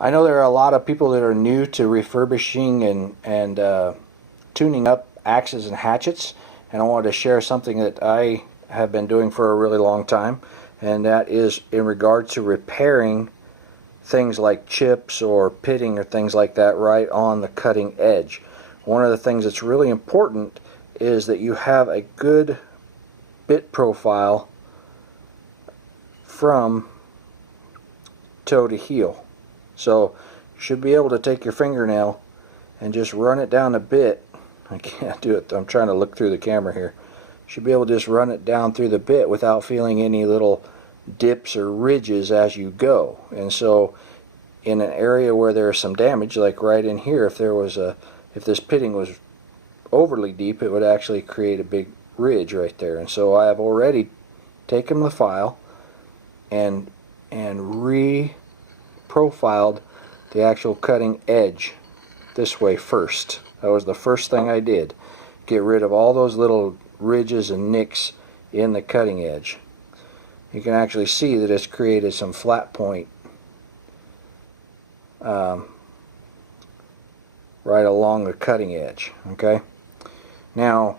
I know there are a lot of people that are new to refurbishing and tuning up axes and hatchets, and I wanted to share something that I have been doing for a really long time, and that is in regard to repairing things like chips or pitting or things like that right on the cutting edge. One of the things that's really important is that you have a good bit profile from toe to heel. So you should be able to take your fingernail and just run it down a bit. I can't do it. I'm trying to look through the camera here. You should be able to just run it down through the bit without feeling any little dips or ridges as you go. And so in an area where there's some damage, like right in here, if this pitting was overly deep, it would actually create a big ridge right there. And so I have already taken the file and profiled the actual cutting edge this way first. That was the first thing I did. Get rid of all those little ridges and nicks in the cutting edge. You can actually see that it's created some flat point right along the cutting edge. Okay. Now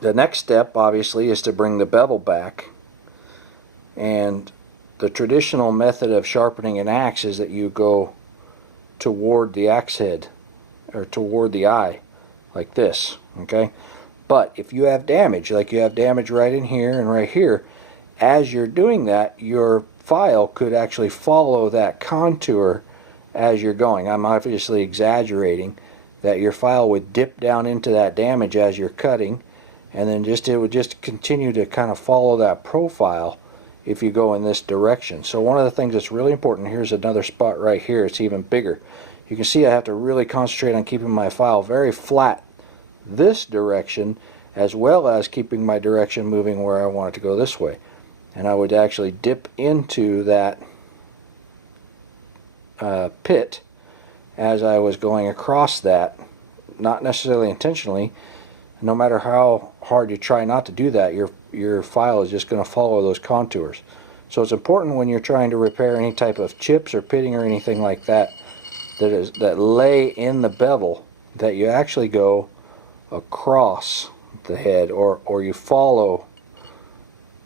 the next step obviously is to bring the bevel back, and the traditional method of sharpening an axe is that you go toward the axe head or toward the eye like this, okay? But if you have damage, like you have damage right in here and right here, as you're doing that, your file could actually follow that contour as you're going. I'm obviously exaggerating, that your file would dip down into that damage as you're cutting, and then it would just continue to kind of follow that profile if you go in this direction. So one of the things that's really important, here's another spot right here, it's even bigger. You can see I have to really concentrate on keeping my file very flat this direction, as well as keeping my direction moving where I want it to go this way. And I would actually dip into that pit as I was going across that, not necessarily intentionally. No matter how hard you try not to do that, your file is just going to follow those contours. So it's important when you're trying to repair any type of chips or pitting or anything like that that lay in the bevel, that you actually go across the head, or you follow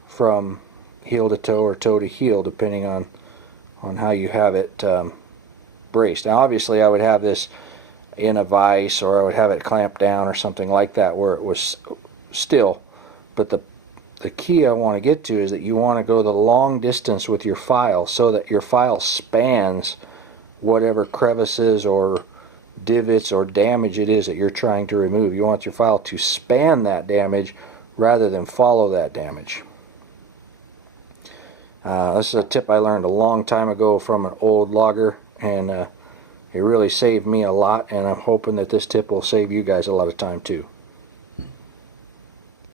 from heel to toe or toe to heel, depending on how you have it braced. Now obviously I would have this in a vise, or I would have it clamped down or something like that where it was still. But the key I want to get to is that you want to go the long distance with your file so that your file spans whatever crevices or divots or damage it is that you're trying to remove. You want your file to span that damage rather than follow that damage. This is a tip I learned a long time ago from an old logger, and it really saved me a lot, and I'm hoping that this tip will save you guys a lot of time too.